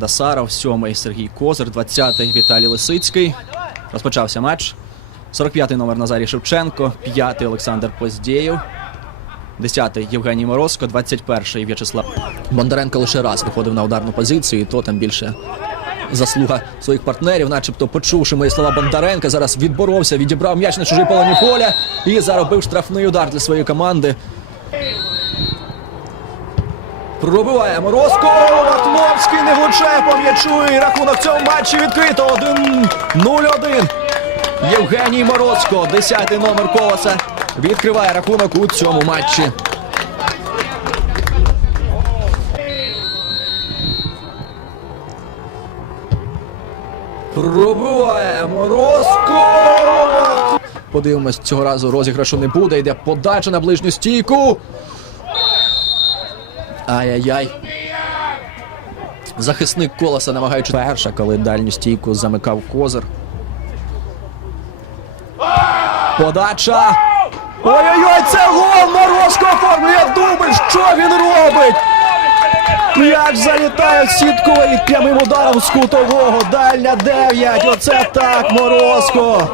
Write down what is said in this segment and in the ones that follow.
Дасаров, сьомий Сергій Козир, 20-й Віталій Лисицький. Розпочався матч. 45-й номер Назарій Шевченко, 5-й Олександр Поздєєв, 10-й Євгеній Морозко, 21-й В'ячеслав. Бондаренко лише раз виходив на ударну позицію, і то там більше заслуга своїх партнерів, начебто почувши мої слова Бондаренка, зараз відборовся, відібрав м'яч на чужій половині поля і заробив штрафний удар для своєї команди. Пробиває Морозко. Матловський не влучає по м'ячу. І рахунок в цьому матчі відкрито. 1-0-1. Євгеній Морозко, 10-й номер колоса, відкриває рахунок у цьому матчі. Пробиває Морозко. Подивимось, цього разу розіграшу не буде. Йде подача на ближню стійку. Ай-яй-яй. Захисник колоса намагаючи перша, коли дальню стійку замикав козир. Подача. Ой-ой-ой, це гол! Морозко оформлює дубль! Що він робить? М'яч залітає в сітку і прямим ударом з кутового. Дальня 9. Оце так, Морозко.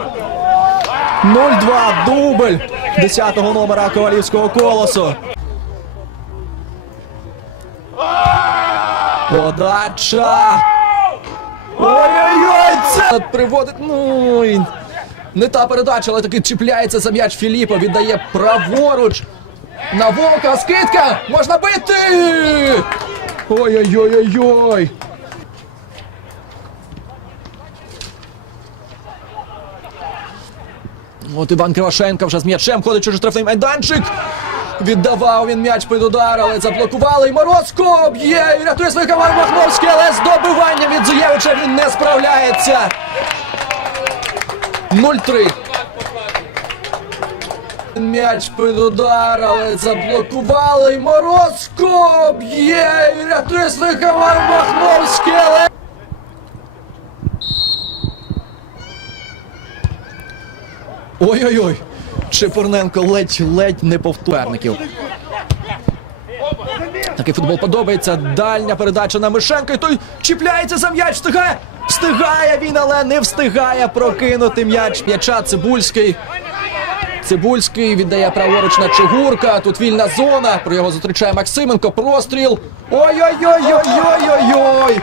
0-2 дубль 10-го номера ковалівського колосу. Подача! Ой-ой-ой! Це приводить. Ну і не та передача, але таки чіпляється за м'яч Філіпа. Віддає праворуч. На Вовка скидка! Можна бити! Ой-ой-ой-ой-ой! От Іван Кривошенко вже з м'ячем ходить через штрафний майданчик. Віддавав він м'яч під удар, але заблокували. І Морозко б'є і рятує свою команду Махновський, але з від Зуєвича він не справляється. 0-3. М'яч під удар, але заблокували. І Морозко б'є і рятує свою команду Махновський, але... Ой-ой-ой. Чепурненко ледь-ледь не повторників. Такий футбол подобається. Дальня передача на Мишенко. І той чіпляється за м'яч. Встигає. Встигає він, але не встигає прокинути м'яч. М'яча Цибульський. Цибульський віддає праворуч на Чигурка. Тут вільна зона. Про його зустрічає Максименко. Простріл. Ой-ой-ой-ой-ой-ой-ой.